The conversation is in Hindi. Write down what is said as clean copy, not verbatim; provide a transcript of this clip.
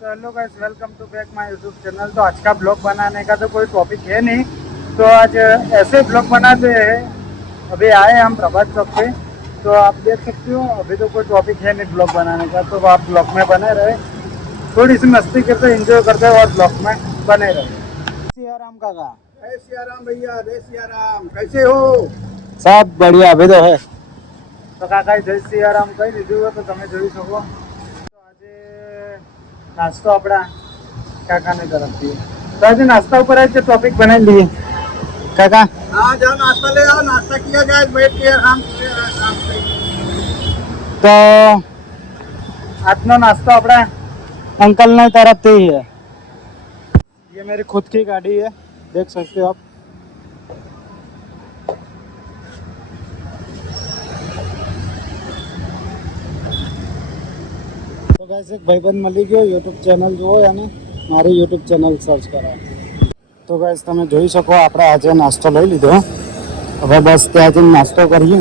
तो hello guys, welcome to back my YouTube channel. तो आज का ब्लॉग बनाने का तो कोई टॉपिक है नहीं, तो आज ऐसे ब्लॉग बनाते हैं। अभी आए हम प्रभात चौक पे, तो आप देख सकते हो अभी तो कोई टॉपिक है नहीं ब्लॉग बनाने का, तो आप ब्लॉग में बने रहे, थोड़ी सी मस्ती करते एंजॉय करते और ब्लॉग में बने रहे। सियाराम काका। जय सियाराम भैया, जय सियाराम। कैसे हो? सब बढ़िया अभी तो है। तो काका जय सियाराम कही दीधું હોય તો તમે જોઈ શકો। તો આજે નાસ્તો આપણા કાકાને તરફથી, તો આજે નાસ્તા ઉપર જ ટોપિક બનાવી લઈએ કાકા। हाँ, जाओ नाश्ता ले आओ, नाश्ता किया जाए, बैठ के आराम से आराम से। तो આજનો નાસ્તો આપણા અંકલની तरफથી है। ये मेरी खुद की गाड़ी है, देख सकते हो आप। तो गाइस एक भाईबंध મળી ગયો, યુટ્યુબ ચેનલ જુઓ અને મારી યુટ્યુબ ચેનલ સર્ચ કરો। તો ગાઈસ તમે જોઈ શકો આપણે આજે નાસ્તો લઈ લીધો, હવે બસ ત્યાં જઈને નાસ્તો કરીએ।